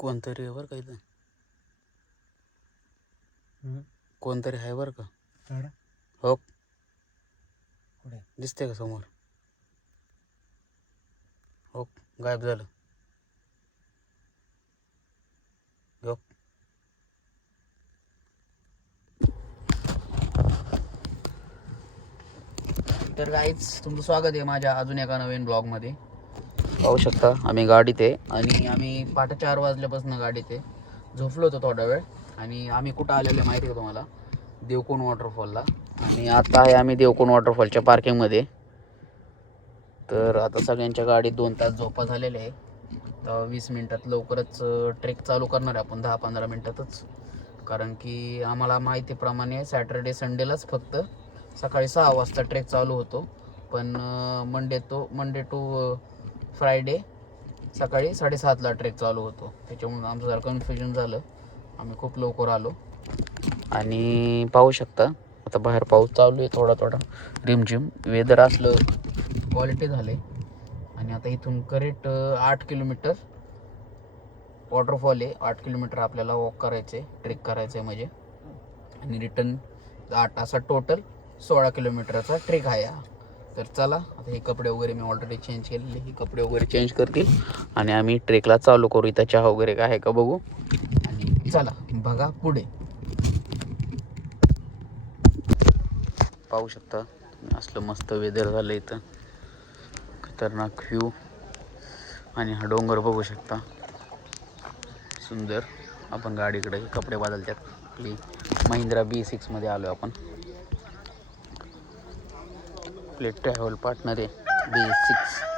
कोणतरी आहे बरं का इथं. कोणतरी आहे बरं का. हो कुठे दिसते का समोर. हो गायब झालं. हो तर गाईच तुमचं स्वागत आहे माझ्या अजून एका नवीन ब्लॉगमध्ये. पाहू शकता आम्ही गाडीत आहे आणि आम्ही पहाटे 4 वाजल्यापासून गाडीत आहे. झोपलो होतो थोडा वेळ आणि आम्ही कुठं आलेलो माहिती आहे तुम्हाला, देवकोण वॉटरफॉलला. आणि आता आहे आम्ही देवकोण वॉटरफॉलच्या पार्किंगमध्ये. तर आता सगळ्यांच्या गाडीत 2 तास झोपा झालेले आहे. तर 20 मिनटात लवकरच ट्रेक चालू करणार आहे आपण, 10-15 मिनटातच. कारण की आम्हाला माहितीप्रमाणे सॅटर्डे संडेलाच फक्त सकाळी 6 वाजता ट्रेक चालू होतो. पण मंडे टू फ्रायडे सकाळी 7:30ला ट्रेक चालू होतो. त्याच्यामुळे आमचं जरा कन्फ्युजन झालं. आम्ही खूप लवकर आलो आणि पाहू शकता आता बाहेर पाऊस चालू आहे थोडा थोडा रिमझिम. वेदर असलं क्वालिटी झाले. आणि आता इथून करेक्ट 8 किलोमीटर वॉटरफॉल आहे. 8 किलोमीटर आपल्याला वॉक करायचं आहे, ट्रेक करायचं आहे म्हणजे. आणि रिटर्न 8 असा टोटल 16 किलोमीटरचा ट्रेक आहे हा. तर चला आता हे कपडे वगैरे मी ऑलरेडी चेंज केलेले, हे कपडे वगैरे चेंज करतील आणि आम्ही ट्रेकला चालू करू. इथं चहा वगैरे काय आहे का बघू आणि चला बघा पुढे. पाहू शकता असलं मस्त वेदर झालं इथं, खतरनाक व्ह्यू. आणि हा डोंगर बघू शकता सुंदर. आपण गाडीकडे कपडे बदलतात. आपली महिंद्रा B6 मध्ये आलो आपण. आपले ट्रॅव्हल पार्टनर आहे B6.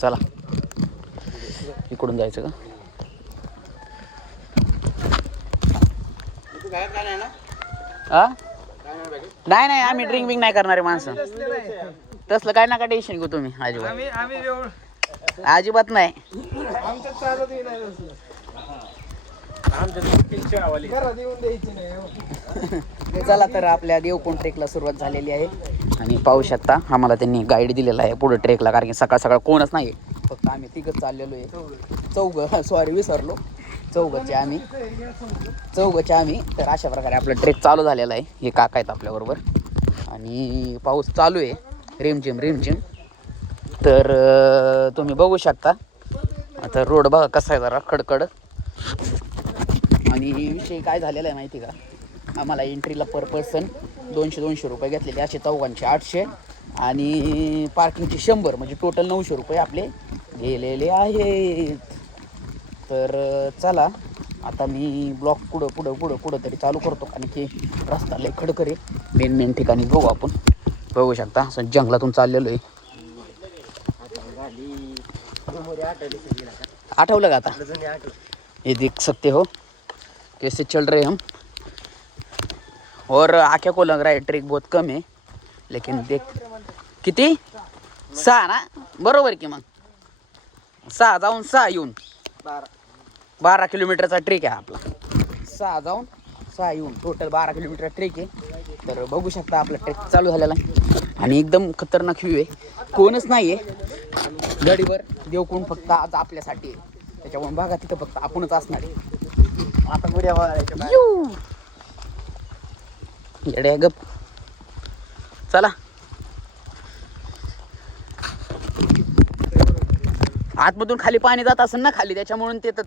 चला इकडून जायचं का. आ नाही नाही आम्ही ड्रिंक बिंक नाही करणारे माणसं. तसलं काय नका टेन्शन घेऊ तुम्ही. अजिबात नाही. चला तर आपल्या देवकोण ट्रेकला सुरुवात झालेली आहे. आणि पाहू शकता आम्हाला त्यांनी गाईड दिलेला आहे पुढे ट्रेकला. कारण की सकाळ सकाळ कोणच नाही, फक्त आम्ही तिघच चाललेलो आहे. सॉरी विसरलो. चौघचे आम्ही. तर अशा प्रकारे आपला ट्रेक चालू झालेला आहे. हे काका आहेत आपल्याबरोबर आणि पाऊस चालू आहे रिमझिम. तर तुम्ही बघू शकता आता रोड बघा कसा आहे, जरा खडखड. आणि विषय काय झालेला आहे माहिती का, आम्हाला एंट्रीला पर पर्सन 200 रुपये घेतलेले, असे चौघांचे 800 आणि पार्किंगचे 100, म्हणजे टोटल 900 रुपये आपले गेलेले आहेत. तर चला आता मी ब्लॉक पुढं तरी चालू करतो. कारण की रस्ता लय खडखड आहे. मेन ठिकाणी बघू आपण. बघू शकता असं जंगलातून चाललेलो आहे. आठवलं का आता, ये देख सकते हो कैसे चल रहे हम. और आँखें को लग रहा है ट्रेक बहुत कम है, लेकिन देख किती 6 ना बरोबर की. मग 6 जाऊन 6 येऊन 12 किलोमीटरचा ट्रेक आहे आपला. 6 जाऊन 6 येऊन टोटल 12 किलोमीटर ट्रेक आहे. तर बघू शकता आपला ट्रेक चालू झालेला आहे आणि एकदम खतरनाक व्ह्यू आहे. कोणच नाही आहे गाडीवर. देवकोण फक्त आज आपल्यासाठी आहे. त्याच्यामुळे बघा तिथं फक्त आपणच असणार आहे. आता येड्या गप. चला आतमधून खाली पाणी जात असेल ना खाली, त्याच्यामुळे ते तर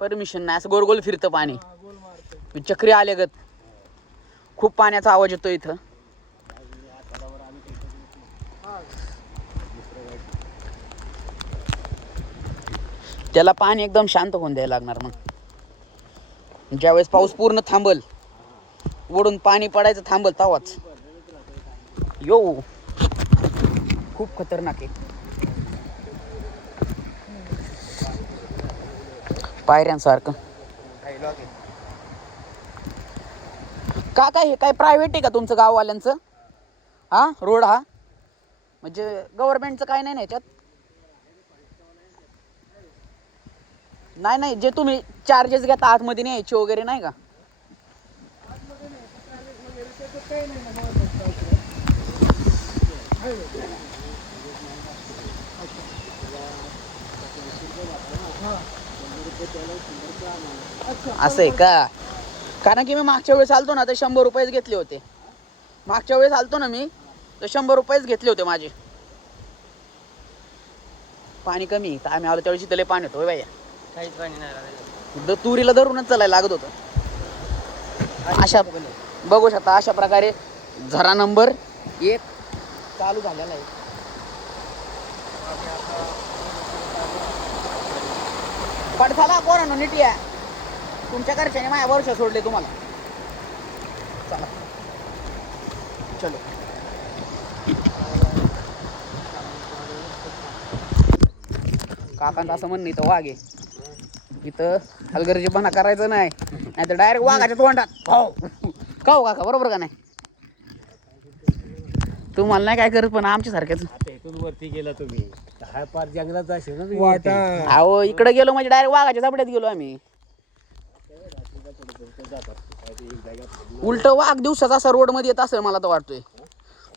परमिशन नाही. असं गोल फिरतं पाणी, चक्री आल्यागत. खूप पाण्याचा आवाज येतो इथं. त्याला पाणी एकदम शांत होऊन द्यायला लागणार. मग ज्यावेळेस पाऊस पूर्ण थांबल, वडून पाणी पडायचं थांबल, तवाच यो. खूप खतरनाक आहे. पायऱ्यांसारखं का काय, हे काय प्रायव्हेट आहे का तुमचं गाववाल्यांचं? हा रोड हा म्हणजे गव्हर्नमेंटचं काय नाही ना याच्यात? नाही जे तुम्ही चार्जेस घेता आतमध्ये न्यायचे वगैरे नाही का? असं आहे का? कारण की मी मागच्या वेळेस आलतो ना, तर 100 रुपयेच घेतले होते. मागच्या वेळेस आलतो ना मी, तर 100 रुपयेच घेतले होते माझे. पाणी कमी तर आम्ही आलो त्यावेळेस इथले पाणी होतं भैया. काहीच पाणी नाही. तुरीला धरूनच चालायला लागत होतं. अशा बघू शकता, अशा प्रकारे झरा नंबर 1 चालू झालेला आहे. पडसाला पोरांनो नीट या. तुमच्या घरच्याने माझ्या वर्ष सोडले तुम्हाला. चला चलो. काकांचं असं म्हणणं इथं वाघ आहे. इथं हलगर्जीपणा करायचं नाही, नाही तर डायरेक्ट वाघाच्या तोंडात. हो का हो काका, बरोबर का नाही? तुम्हाला नाही काय करत, पण आमच्या सारख्याच. इथून वरती गेला तुम्ही, हा पार जंगलात जाशील ना वाटा. अहो इकडे गेलो म्हणजे डायरेक्ट वाघाच्या झापड्यात गेलो आम्ही. उलट वाघ दिवसाचा असा रोड मध्ये येत असेल, मला तर वाटतोय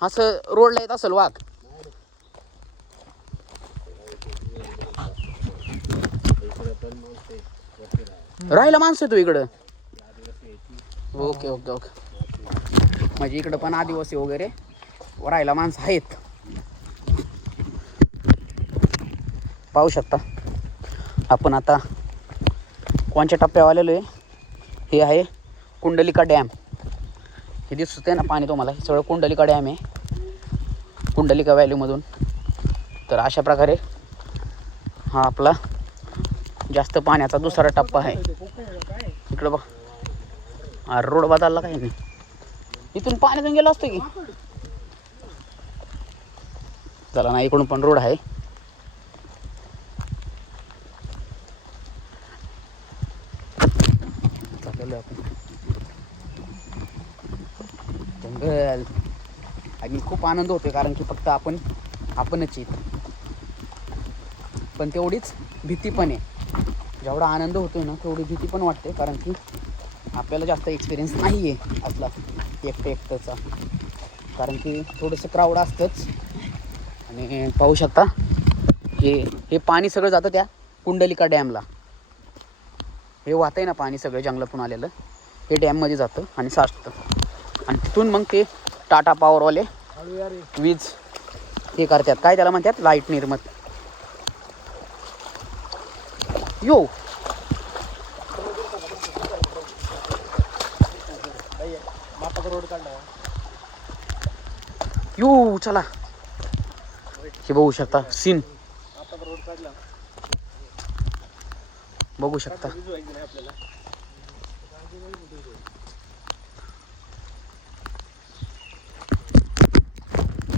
असं रोडला येत असेल वाघ. राहिला माणसं तू इकडं. Okay okay okay. म्हणजे इकडं पण आदिवासी वगैरे राहायला माणसं आहेत. पाहू शकता आपण आता कोणच्या टप्प्यावर आलेलो आहे. हे आहे कुंडलिका डॅम. हे दिसते ना पाणी तुम्हाला, हे सगळं कुंडलिका डॅम आहे, कुंडलिका व्हॅलीमधून. तर अशा प्रकारे हा आपला जास्त पाण्याचा दुसरा टप्पा आहे. इकडं बघ, हा रोड बदलला काही नाही. इथून पाण्यातून गेलो असतो की. चला ना, इकडून पण रोड आहे. आपण जंगल आणि खूप आनंद होतोय, कारण की फक्त आपणच येत. पण तेवढीच भीती पण आहे. जेवढा आनंद होतोय ना, तेवढी भीती पण वाटते, कारण की आपल्याला जास्त एक्सपिरियन्स नाही आहे असला एकट्याचा. कारण की थोडंसं क्राऊड असतंच. आणि पाहू शकता हे पाणी सगळं जातं त्या कुंडलिका डॅमला. हे वाहतंय ना पाणी सगळं जंगलातून आलेलं, हे डॅममध्ये जातं आणि साचतं. आणि तिथून मग ते टाटा पॉवरवाले वीज हे करतात, काय त्याला म्हणतात, लाईट निर्मित. यो रोड काढला. यो चला. हे बघू शकता सीन, रोड काढला. बघू शकता.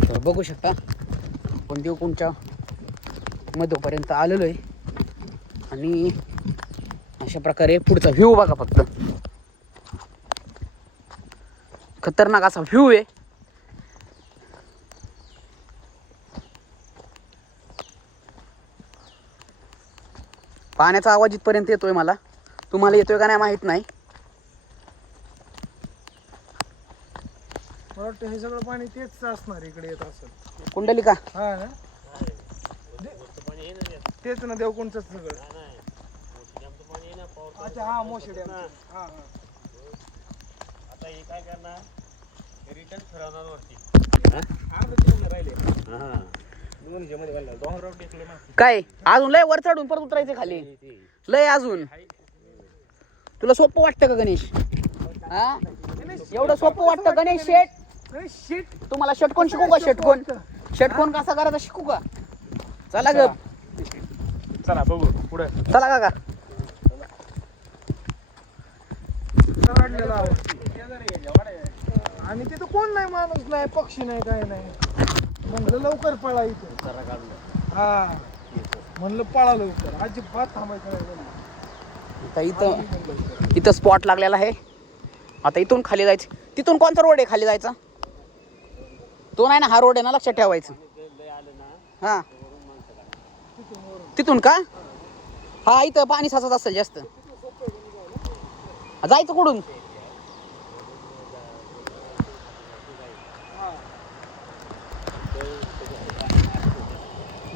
तर बघू शकता आपण देवकुंडच्या मध्यपर्यंत आलेलो आहे. आणि अशा प्रकारे पुढचा व्ह्यू बघा फक्त. खतरनाक असा व्ह्यू आहे. पाण्याचा आवाज इथपर्यंत येतोय मला, तुम्हाला येतोय का नाही माहित नाही. मला वाटतं हे सगळं पाणी तेच असणार इकडे येत असेल. कुंडलिका हा ना, तेच ना देवकुंडचं सगळं. अच्छा हा, मोशे डॅम. हा हा. आता हे काय करणार, रिटर्न फिरवणार वरती. काय अजून लय वर चढून परत उतरायचं खाली, लय अजून. तुला सोपं वाटतं का गणेश? हा, एवढं सोपं वाटतं गणेश शेट? तुम्हाला षटकोन शिकू का? षटकोन कसा करायचा शिकू का? चला ग, चला बघू पुढे. चला काका. आणि तिथं कोण नाही, माणूस नाही, पक्षी नाही, काय नाही. म्हणलं लवकर पळा इथं. हा म्हणलं पळा लवकर, अजिबात थांबायचं नाही. आता इथं स्पॉट लागलेला आहे. आता इथून खाली जायचं. तिथून कोणता रोड आहे खाली जायचा? तो नाही ना, हा रोड आहे ना, लक्षात ठेवायचं. हा तिथून का? हा इथं पाणी साचत असेल जास्त. जायचं कुठून?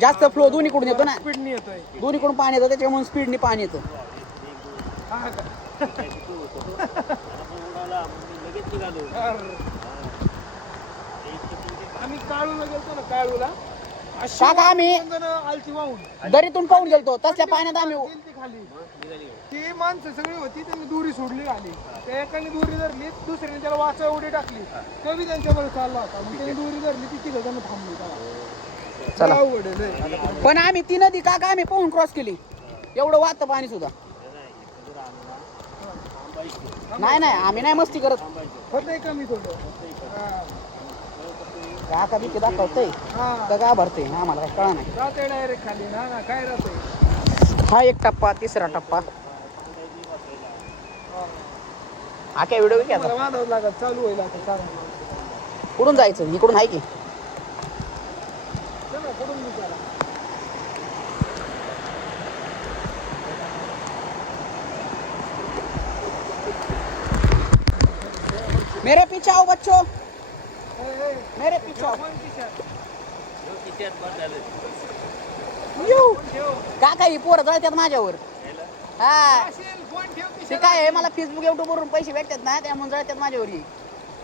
जास्त फ्लो दोन्हीकडून येतो ना, स्पीडनी येतोय. दोन्हीकडून पाणी येतं त्याच्यामुळे स्पीडने पाणी येतं. हा का? लगेच निघालो. आम्ही काळूला गेलतो ना, काळूला अशी काका आम्ही दोन जण आलती वाहून दरीतून पाहून गेलतो, तसल्या पाण्यात आम्ही गेलती खाली. ती माणसं सगळी होती, त्यांनी दोरी सोडली खाली. त्या एकाने दोरी धरली, दुसऱ्याने त्याला वाचा उडी टाकली, तो बी त्यांच्यावर चालला होता. मग त्याने दोरी धरली, ती तिघ जण थांबली. चला. अवघड आहे लय. पण आम्ही ती नदी काका आम्ही पाहून क्रॉस केली, एवढं वाहतं पाणी सुद्धा. नाही नाही आम्ही नाही मस्ती करत. होतंय कमी थोडं. हा. काका बिके दाखवतंय हा. का भरते आम्हाला काही कळा नाही. राहते डायरेक्ट खाली ना ना काय राहतंय. हा एक टप्पा, तिसरा टप्पा. हा काय व्हिडिओ घ्या मला बांधावं लागत, चालू होईल आता. चालू कुठून जायचं, इकडून आहे की चला पडून विचारा. मेरे पीछे आओ बच्चों, ए, ए, मेरे पीछे आओ. कोण खिशात? यू. फोन ठेव. काका ही पोरं जळत्यात माझ्यावर. हा असेल, फोन ठेव ते खिशात. काय आहे, मला फेसबुक युट्यूब वरून पैसे भेटतात ना, त्यामुळे जळत्यात माझ्यावर. ही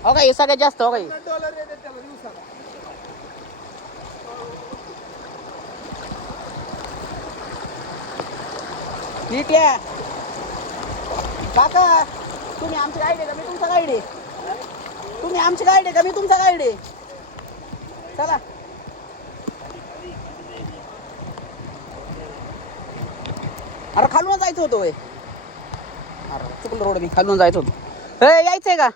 हो का, हे सगळ्यात जास्त हो का. $100 येतात त्याला दिवसाला. ठीक आहे काका, तुम्ही आमची गाईड आहे का मी तुमचा गाईड आहे? तुम्ही आमची गाईड आहे का मी तुमचा गाईड आहे? चला. अरे खालून जायचं होतं वय. अरे चुकलं रोड, मी खालून जायचं होतं. ए यायचंय का?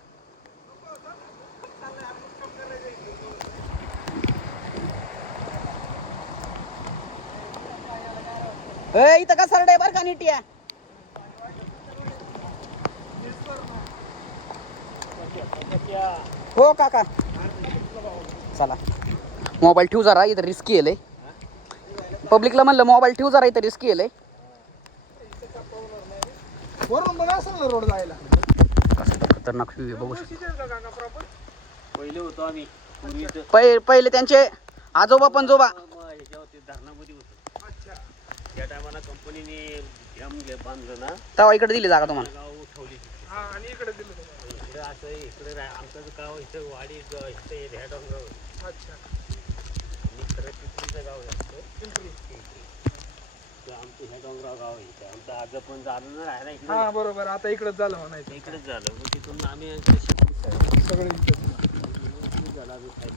ए इथं का सरडे बर का नीटिया. हो काका चला. मोबाईल ठेवू जरा, इथं रिस्की आहे. पब्लिकला म्हणलं मोबाईल ठेवू जरा, इथं रिस्की आहे. वरून पण असेल ना रोड जायला. कसं खतरनाक व्ह्यू आहे बघू शकता. शिजेल का काका प्रॉपर? पहिले होतो आम्ही पूर्वी पहिले त्यांचे आजोबा पंजोबा ह्याच्यावरती धरणामध्ये होतो. अच्छा. त्या टायमाला कंपनीने बांधलं ना, तेव्हा इकडे दिली जागा तुम्हाला. गाव उठवली. हा आणि इकडे दिलं तुम्हाला. इकडे असं इकडे आमचं गाव इथं वाडी इथे ह्या डोंगरावर. अच्छा. आणि खरं पिंपरीचं गाव आहे आमचं. पिंपरी. आमचं ह्या डोंगराव गाव आहे इथं. आमचं आज पण झालं ना राहायला इकडे. हा बरोबर, आता इकडेच झालं म्हणायचं. इकडेच झालं. मग तिथून आम्ही सगळे इकडेच. झाला आम्ही साईड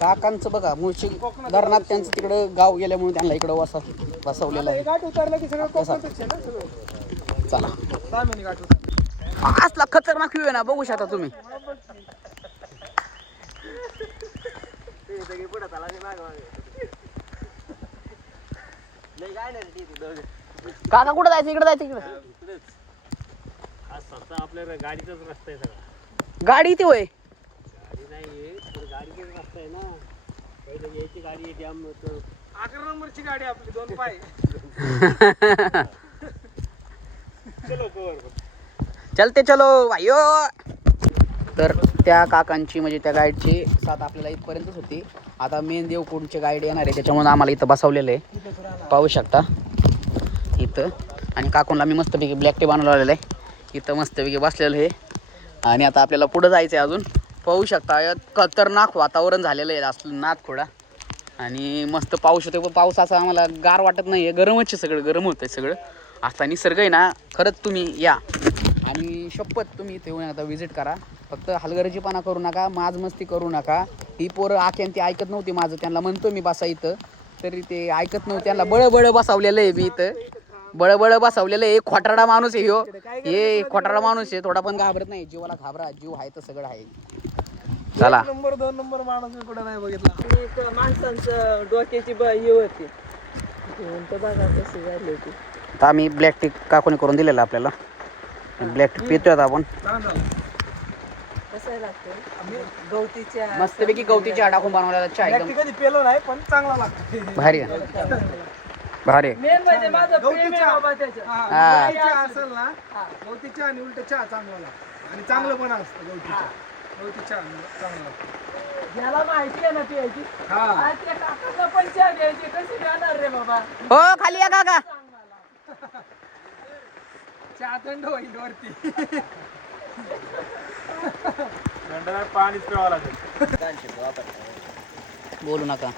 काकांचं बघा मुळशी धरणात त्यांचं तिकडं गाव गेल्यामुळे त्यांना इकडं बसवलेलं हे आहे. घाट उतरलं की सगळं कोकणच आहे ना सगळं. चला. 6 महिने घाट उतरलं. असला खतरनाक व्ह्यू आहे ना, बघू शकता तुम्ही. काका कुठं जायचं, इकडे जायचं, इकडे आज स्वतः आपल्या गाडीचाच रस्ता आहे सगळा. गाडी इथे होय. गाडी नाही आहे तर गाडीचाच रस्ता आहे ना. पहिले यायची गाडी डॅम 11 नंबरची गाडी आपली, 2 पाय. चलो कवर. चलते चलो भाइयो. तर त्या काकांची म्हणजे त्या गाईडची साथ आपल्याला इथपर्यंतच होती. आता मेन देवकुंडचे गाईड येणार आहे, त्याच्यामुळे आम्हाला इथं बसवलेलं आहे. पाहू शकता इथं. आणि काकूनला मी मस्तपैकी ब्लॅक टी बनवलेलं आहे. इथं मस्तपैकी बसलेलं आहे. आणि आता आपल्याला पुढं जायचं आहे अजून. पाहू शकता खतरनाक वातावरण झालेलं आहे असलं नाथखोडा. आणि मस्त पाऊस होतो, पण पावसाचा आम्हाला गार वाटत नाही आहे. गरमच आहे सगळं, गरम होतं आहे सगळं. आता निसर्ग आहे ना, खरंच तुम्ही या. आणि शपथ तुम्ही इथे येऊन आता व्हिजिट करा. फक्त हलगर्जीपणा करू नका, माज मस्ती करू नका. ही पोरं आख्यान ती ऐकत नव्हती माझं, त्यांना म्हणतो मी बसा इथं, तरी ते ऐकत नव्हते. त्यांना बळबळ बसावलेलं आहे मी इथं, बळबळ बसावलेलं आहे. खोटारडा माणूस आहे ह्यो, हे खोटारडा माणूस आहे. थोडा पण घाबरत नाही. जीवाला घाबरा, जीव आहे तर सगळं आहे. चला. 1 नंबर 2 नंबर माणूस मी कुठं नाही बघितला. माणसांचं डोक्याची हे होती. बघा कशी झाली होती. आता आम्ही ब्लॅक टी काकूने करून दिलेलं आपल्याला. ब्लॅक टी पितोय आता आपण. कसं लागतं गवतीच्या मस्तपैकी गवती चहा टाकून बनवलेला चहा एकदम कधी पेलो नाही, पण चांगला लागतो. भारी आहे, भारी आहे. मेन म्हणजे माझं प्रेम आहे बाबा त्याच्या. हा. चहा असेल ना, गवती चहा आणि उलट चहा चांगला लागतो. आणि चांगलं पण असतं गवती चहा. हो ती चांगलं. ज्याला माहिती आहे ना ती यायची हा आज त्या काकाचा पण चहा घ्यायची कशी जाणार रे बाबा हो खाली या काका. चहा थंड होईल वरती. थंड पाणीच प्यावं लागेल. बोलू नका.